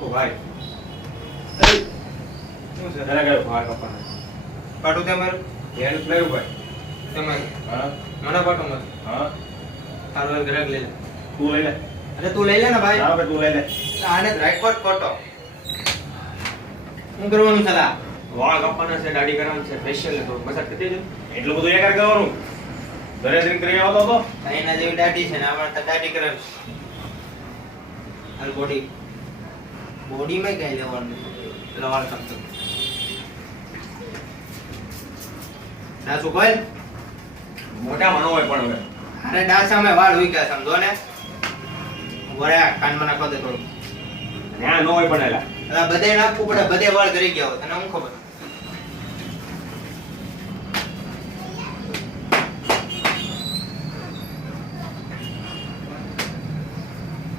ઓ ભાઈ શું છે જરા ગયો ભાઈ કપાના પાટું તે મારું ધ્યાન લાગ્યું ભાઈ તમારું હા મને પાટું મારું હા તારો ગ્રાહક લઈ લે તું લઈ લે અરે તું લઈ લે ને ભાઈ હા ભાઈ તું લઈ લે આને રાઈટ ફોટો શું કરવાનું છે લા વાળ કપાના છે દાઢી કરવાની છે ફેશિયલ ને થોડું મસાજ કરી દેજો એટલું બધું એ કરવાનું ઘરે જઈને કરી આવતો હતો એના જેવી દાઢી છે ને અમારે તો દાઢી કરાવી હાલ બોડી માં કઈ લેવાનું પેલા વાળ કાપતો દાસુ કોઈ મોટા મનો હોય પણ હવે અરે ડાસામાં વાળ ઉઈ ગયા સમજો ને વળ્યા કાનમાં નાખો દે થોડું ત્યાં ન હોય પણ એલા અલા બધે નાખવું પડે બધે વાળ કરી ગયા હોય તને હું ખબર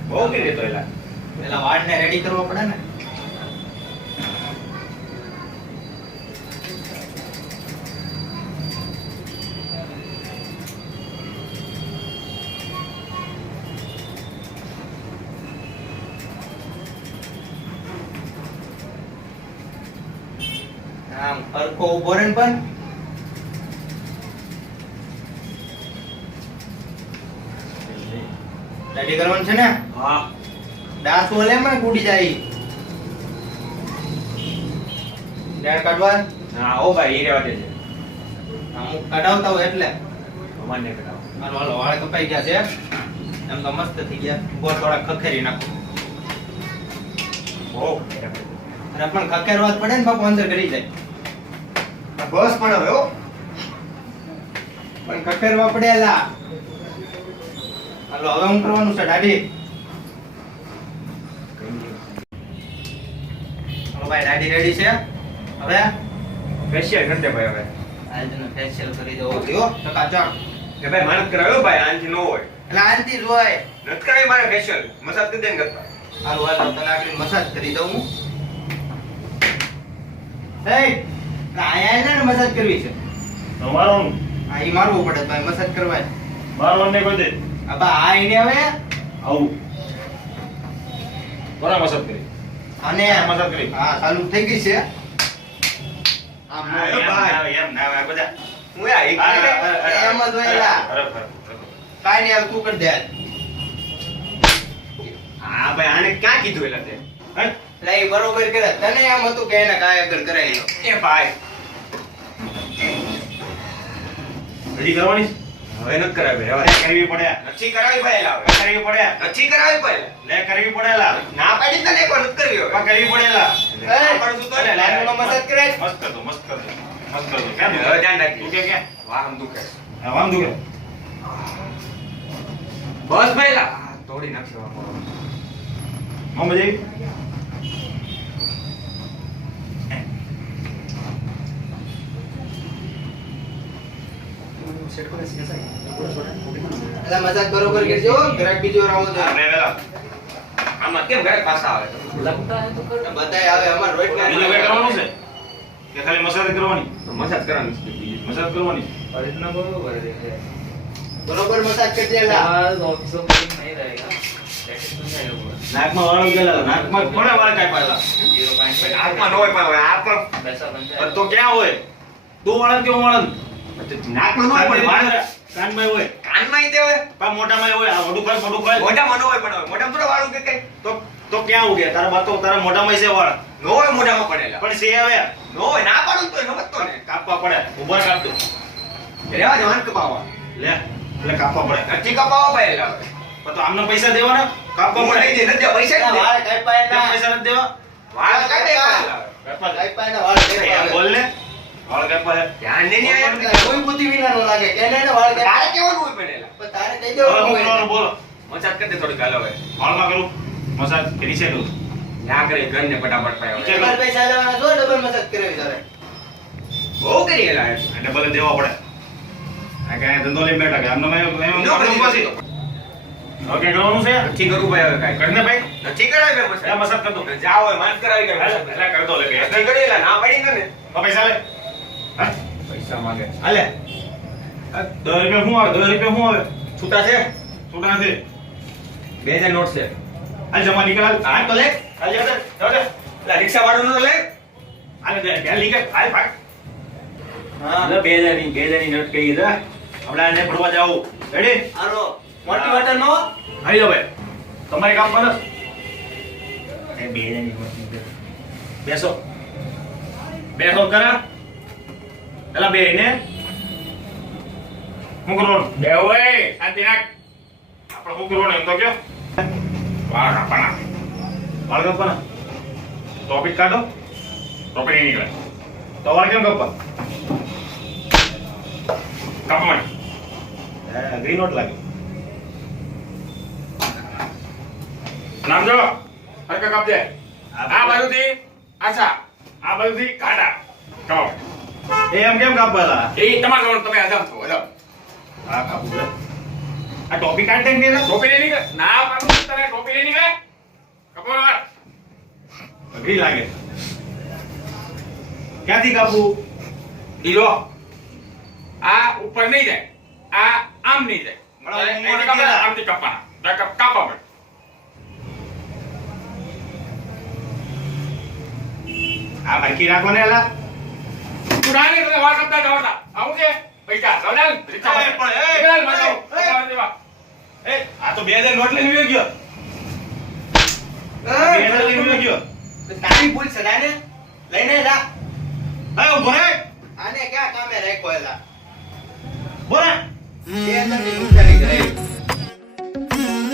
બહુ કરી તો એલા પેલા વાળને રેડી કરવો પડે ને આમ હરખો ઉભો રહે ને પણ રેડી કરવાનું છે ને હા ડાસ ઓલે માં કૂડી જાય દાળ કાઢવા હા ઓ ભાઈ એ રહેવા દેજે અમુક કઢાવતા હોય એટલે અમારને કઢાવો મારો હાલો વાળ કપાઈ ગયા છે એમ તો મસ્ત થઈ ગયા બહુ થોડા ખખેરી નાખો બહુ અરે પણ ખખેરવા જ પડે ને બાપુ અંદર કરી જાય બસ પણ હવે હો પણ ખખેરવા પડે એલા હાલો હવે હું કરવાનું છે દાઢી હાલો ભાઈ દાઢી રેડી છે હવે ફેશિયલ કરી દે ભાઈ હવે આજનો ફેશિયલ કરી દેવો થયો ચકાચક કે ભાઈ મહેનત કરાવ્યો ભાઈ આનથી ન હોય એટલે આનથી જ હોય નથી કરાવી મારે ફેશિયલ મસાજ કરી દે ને કરતા હાલો હાલો તને આટલી મસાજ કરી દઉં હું એ આયા ને મસાજ કરવી છે તમારો આ ઈ મારવું પડે ભાઈ મસાજ કરવા મારો ને કોઈ દે અબા આ ઈને હવે આવું કોના મસાજ કરી અને મસાજ કરી હા ચાલુ થઈ ગઈ છે આમ હા, નો ભાઈ એમ ના આવે બધા હું આ એક એમ જ હોય લા કાઈ નહીં હવે તું કરી દે હા ભાઈ આને ક્યાં કીધું એલા તે હે? લે ઈ બરોબર કરે તને એમ હતું કે એને કાય આગળ કરાવી લો એ ભાઈ હજી કરવાની છે? હવે નથી કરાવી હવે કરવી પડે નથી કરાવી ભાઈ એલા હવે કરવી પડે નથી કરાવી ભાઈ લે કરવી પડે એલા ના પાડી તને એકવાર નથી કરવી હવે કરવી પડે એલા પણ તું તો લાઈનો મસાજ કરે મસ્ત કરતો મસ્ત કરતો મસ્ત કરતો કેમ હવે ધ્યાન રાખી તું કે વાહમ દુખે હા વાહમ દુખે બસ ભાઈ લા તોડી નાખ્યો મમ્મી જઈ એટલે મસાજ બરોબર કરજો ગ્રાહક બીજો રાવો દે આપણે વેલા આમાં કેમ ઘરે પાછા આવે બધાય આવે અમાર રોજ બીજું કઈ કરવાનું છે કે ખાલી મસાજ કરવાની તો મસાજ કરવાની છે મસાજ કરવાની બરોબર મસાજ કરી દેલા નાકમાં વાળ ગયેલા નાકમાં કોને વાળ કાપ્યા નાકમાં ન હોય પણ હવે આ પણ તો ક્યાં હોય તું વાળન કેવું વાળન નાકમાં ન હોય પણ વાળ કાનમાં હોય કાનમાં તે હોય પણ મોઢામાં હોય આ મોઢું ખાય મોઢામાં ન હોય પણ મોઢામાં થોડા વાળ ઉગે કઈ તો ક્યાં ઉગે તારા બાતો તારા મોઢામાં છે વાળ ન હોય મોઢામાં પડેલા પણ છે હવે ન હોય ના પાડું તો સમજતો ને કાપવા પડે ઉભા કાપ દો રેવા દે વાન કપાવા લે એટલે કાપવા પડે નથી કપાવા પડે પણ તો આમને પૈસા દેવાના કાપવા પડે નહીં દે નથી પૈસા નહીં વાળ કાપ્યા કેમ પૈસા નથી દેવા વાળ કાપે કાપ્યા વાળ એમ બોલ ને વાળ કાપવા ધ્યાન નહીં આયા કોઈ બુદ્ધિ વિના નો લાગે કેને ને વાળ કાપ્યા તારે કેવું હોય બનેલા પણ તારે કહી દેવું હોય બોલો મસાજ કરી દે થોડી ગાલ હવે વાળમાં કરું મસાજ કરી છે તું ના કરે ઘર ને ફટાફટ પાયો તમારે પૈસા લેવાના જો ડબલ મસાજ કરાવી તારે બહુ કરી એલા એટલે ભલે દેવા પડે આ કે ધંધો લઈ બેઠા કે આમને મેં પછી ઓકે કરવાનું છે નથી કરું ભાઈ હવે કાઈ કરને ભાઈ નથી કરાવી બે મસાજ મસાજ કર દો જાઓ હવે માન કરાવી કે એટલે કર દો લે નથી કરેલા ના પડી ને તો પૈસા લે હા પૈસા માંગે હાલે 10 રૂપિયા શું આવે 10 રૂપિયા શું આવે છૂટા છે 2000 નોટ છે હાલ જમા નીકળ હાલ તો લે. હાલ જવા દે જવા દે લા રિક્ષા વાળો લે. હાલ દે ઘેર નીકળ હાલ ભાગ હા. એટલે 2000 ની નોટ કહી દે આપણે આને ફરવા જાવ રેડી હાલો મોટી હોટલમાં હો. આવી જાવ ભાઈ તમારે કામ પર એ 2000 ની નોટ નીકળે. બેસો બેસો કરા એલા બે ને હું કરું બે હોય શાંતિ રાખ. આપણે હું કરું એમ તો કયો વાહ કાપાના વાળ કપવાના ટોપિક કાઢો ટોપી નહીં નીકળે. તો વાળ કેમ કપવા કાપમાં ગ્રીન નોટ લાગે નામ જો હરકા કાપજે. આ બાજુથી આછા આ બાજુથી કાઢા કાપો. એ એમ કેમ કાપવાલા એ તમારે જોવાનું, તમે હજામ છો હજામ. હા કાપું છે આ ટોપિક કાઢે કે ના ટોપી નહીં નીકળે. ના પાડું તને ટોપી નહીં નીકળે. કાપો વાર. અઘરી લાગે ક્યાંથી કાપું ઢીલો. આ ઉપર નહીં જાય. આ આમ નહીં જાય. બરાબર, અહીંથી મોઢે કાપવાના, કેલા. આમથી કાપવાના. કાપવા પડે. આ બાકી રાખો ને એલા તું ના નહીં, તને વાર કાપતા જવાતા. આવું છે પૈસા લવડાલ રિક્ષા એ પણ, એ, લવડાલ, મજા એ, આવું. તમારે દેવા. એ આ તો 2000 નોટ લઈને વયો ગયો 2000 લઈને વયો ગયો તારી ભૂલ છે નાને. લઈને જા. એ ઉભો રે આને ક્યાં કામે રાખ્યો એલા. બોલ 2000 ની નુકસાની કરે.